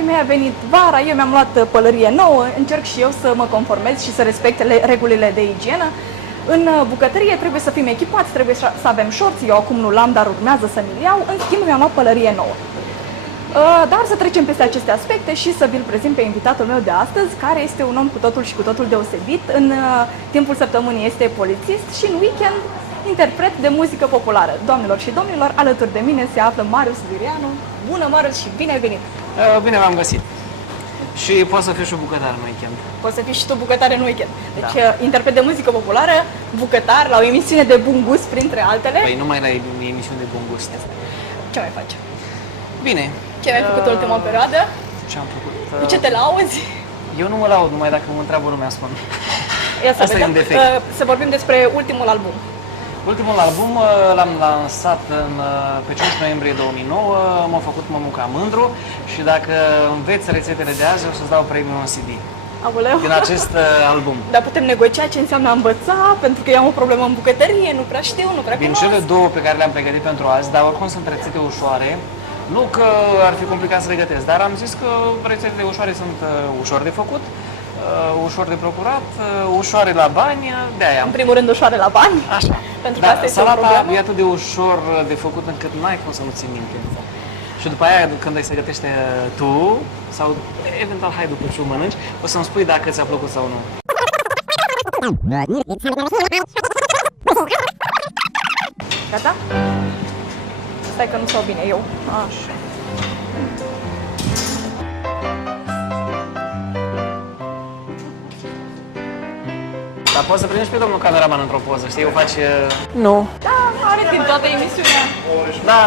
Dragii mei, a venit vara, eu mi-am luat pălărie nouă, încerc și eu să mă conformez și să respect regulile de igienă. În bucătărie trebuie să fim echipați, trebuie să avem șorți, eu acum nu l-am, dar urmează să mi-l iau, în schimb mi-am luat pălărie nouă. Dar să trecem peste aceste aspecte și să vi-l prezint pe invitatul meu de astăzi, care este un om cu totul și cu totul deosebit. În timpul săptămânii este polițist și în weekend interpret de muzică populară. Doamnelor și domnilor, alături de mine se află Marius Virianu. Bună, Marius, și bine ai venit! Bine v-am găsit. Și pot să fiu și bucătar în weekend. Poți să fii și tu bucătar în weekend. Deci, interpret de muzică populară, bucătar, la o emisiune de bun gust, printre altele. Păi numai la emisiuni de bun gust. Ce mai faci? Bine. Ce ai făcut în ultima perioadă? Ce am făcut? Cu ce te lauzi? Eu nu mă laud, numai dacă mă întreabă lumea spun. Ia să Asta vedem. e un defect. Să vorbim despre ultimul album. Ultimul album l-am lansat pe 5 noiembrie 2009, m-a făcut mămuca mândru și dacă înveți rețetele de azi, o să-ți dau premiul un CD Aoleu. din acest album. Dar putem negocia ce înseamnă a învăța, pentru că eu am o problemă în bucătărie, nu prea știu, nu prea Din cunosc. cele două pe care le-am pregătit pentru azi, dar oricum sunt rețete ușoare, nu că ar fi complicat să le gătesc, dar am zis că rețetele ușoare sunt ușor de făcut, ușor de procurat, ușoare la bani, de-aia. În primul rând ușoare la bani. Așa. Pentru că Dar asta este o salata problemă. e atât de ușor de făcut încât n-ai cum să nu ții minte. Și după aia, când ai să gătește tu, sau eventual hai după ce o mănânci, o să-mi spui dacă ți-a plăcut sau nu. Gata? Stai că nu stau bine eu. Așa. Dar poți să prinzi pe domnul cameraman într-o poză, știi? O faci... Nu. Da, are din toată emisiunea. Da,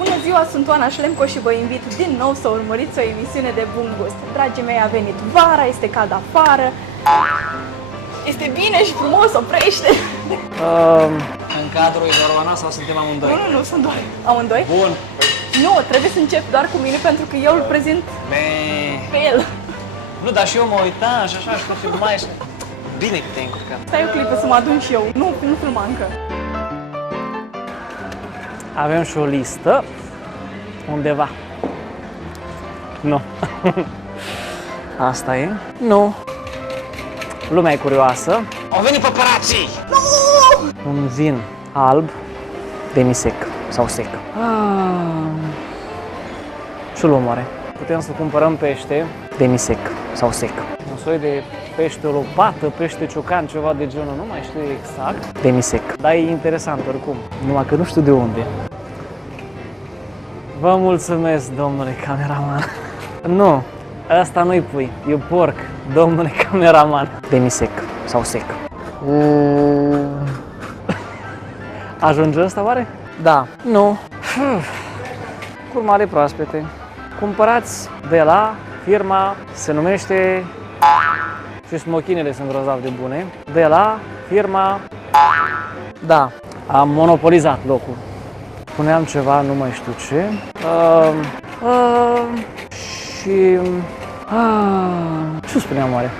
Bună ziua, sunt Oana Șlemco și vă invit din nou să urmăriți o emisiune de bun gust. Dragii mei, a venit vara, este cald afară. Este bine și frumos, oprește. în cadrul e doar Oana sau suntem amândoi? Nu, sunt doar amândoi. Bun. Nu, trebuie să încep doar cu mine pentru că eu îl prezint pe el. Nu, dar și eu mă uitam și așa și confirmai și... Bine că te-ai încurcat. Stai o clipă să mă adun și eu. Nu filma încă. Avem și o listă undeva. Nu. Asta e. Nu. Lumea e curioasă. Au venit paparații! Un vin alb, demisec sau sec. Și lumore. Putem să cumpărăm pește demisec sau sec. Un soi de pește lopată, pește ciocan, ceva de genul, nu mai știu exact. Demisec. Dar e interesant oricum, numai că nu știu de unde. Vă mulțumesc, domnule cameraman. Nu, ăsta nu-i pui, e porc, domnule cameraman. Demisec sau sec. Ajunge ăsta oare? Da. Nu. Curmale proaspete. Cumpărați de la firma, se numește, și smochinele sunt grozav de bune, de la firma, da, am monopolizat locul. Puneam ceva, nu mai știu ce, și, ce spuneam oare?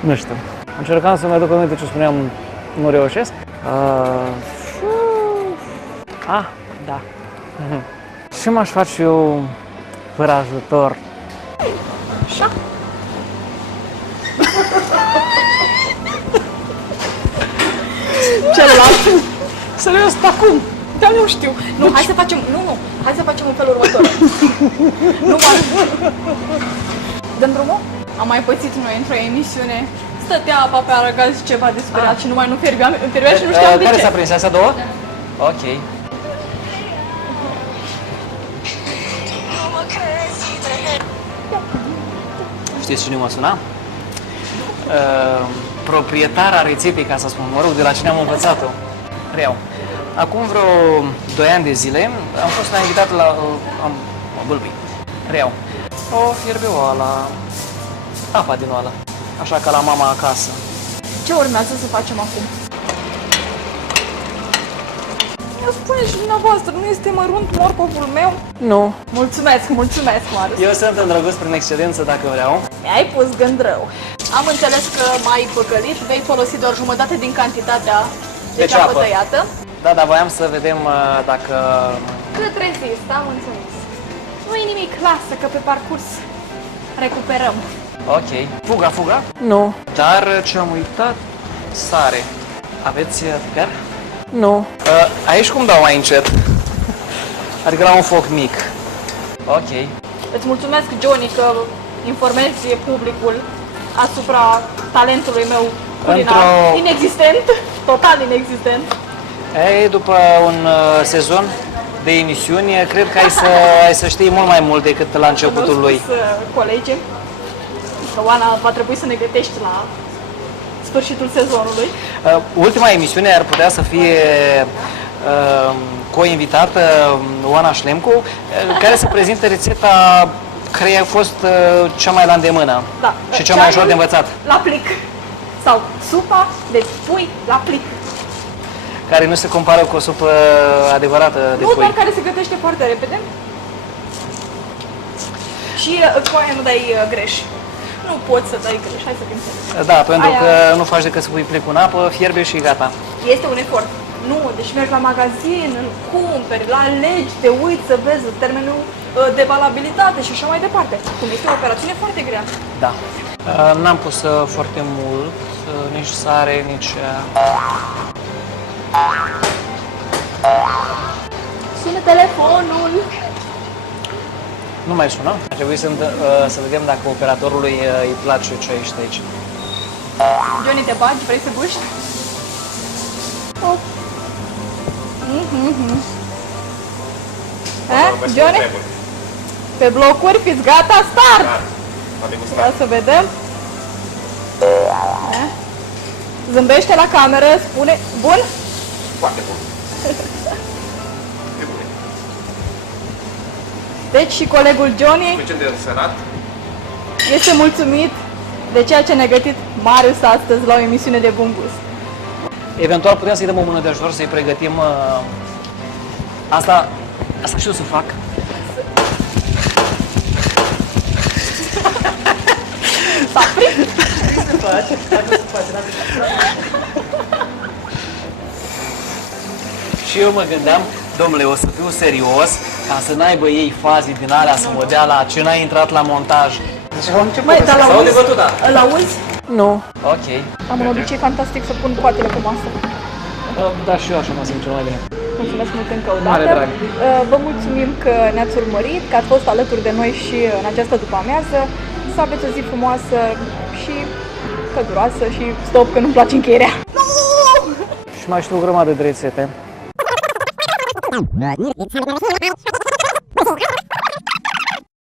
Nu știu. Încercam să-mi aduc aminte ce spuneam, nu reușesc. Da. Ce m-aș face eu fără ajutor? Așa. Celălalt. Serios, acum. Da, nu știu. Nu, hai să facem, nu, hai să facem în felul următor. Nu mai. Dăm drumul? Am mai pățit noi într-o emisiune. Stătea apa pe arăgaz ceva de speriat și numai nu fierbea și nu știam de ce. Care s-a prins? Astea două? Ok. Știți cine mă suna? Proprietara rețetei, ca să spun, mă rog, de la cine am învățat-o. Reiau. Acum vreo 2 ani de zile am fost invitat la... mă bâlbâi. Reiau. O fierbe oala, apa din oală, așa ca la mama acasă. Ce urmează să facem acum? Spune și dumneavoastră, nu este mărunt morcovul meu? Nu. Mulțumesc, Marius. Eu sunt îndrăgost prin excedență, dacă vreau. Mi-ai pus gând rău. Am înțeles că m-ai păcălit, vei folosi doar jumătate din cantitatea de ceapă tăiată. Da, dar voiam să vedem dacă... Cât rezist, am înțeles. Nu e nimic, lasă că pe parcurs recuperăm. Ok. Fuga. Nu, Dar ce am uitat? Sare. Aveți piper? nu. Aici cum dau mai încet? Adică la un foc mic. Ok. Îți mulțumesc, Johnny, că informezi publicul asupra talentului meu culinar. Inexistent, total inexistent. Ei, după un sezon de emisiuni, cred că ai să știi mult mai mult decât la începutul Mi-au lui. spus, colegii că Oana va trebui să ne gătești la sfârșitul sezonului. Ultima emisiune ar putea să fie cu o invitată, Oana Șlemcu, care să prezinte rețeta care a fost cea mai la îndemână Da. și cea mai ușor de învățat. La plic. Sau supa de pui la plic. Care nu se compară cu o supă adevărată de Nu, pui. dar care se gătește foarte repede. Și cu aia nu dai greș. Nu poți să dai greș, hai să fim serios. Da, pentru Aia- că nu faci decât să pui plicul în apă, fierbe și gata. Este un efort. Nu, deci mergi la magazin, îl cumperi, la legi, te uiți să vezi termenul de valabilitate și așa mai departe. Cum este o operațiune foarte grea. Da. N-am pus foarte mult, nici sare, nici... Sună telefonul. Nu mai sună. Ar trebui să vedem dacă operatorului îi place ce ești aici. Johnny, te bagi? Vrei să guști? Oh. Johnny? Pe blocuri, fiți gata, start! Ia să vedem. Zâmbește la cameră, spune... Bun? Foarte bun. E bun. Deci și colegul Johnny Suficient de sărat. este mulțumit de ceea ce ne-a gătit Marius astăzi la o emisiune de bun gust. Eventual putem să-i dăm o mână de ajutor, să-i pregătim... Asta știu să fac. S-a prins. Și eu mă gândeam, domnule, o să fiu serios, ca să n-aibă ei faze din alea să mă dea la ce n-a intrat la montaj. Deci am început Măi, să dar se aude l-auzi? bătuta. Îl auzi? Nu. Ok. Am un obicei fantastic să pun coatele pe masă. Da, și eu așa mă simt cel mai bine. Mulțumesc mult încă o Mare dată. drag. Vă mulțumim că ne-ați urmărit, că ați fost alături de noi și în această după-amiază. Să aveți o zi frumoasă și călduroasă și stop că nu-mi place încheierea. Și mai știu o grămadă de rețete.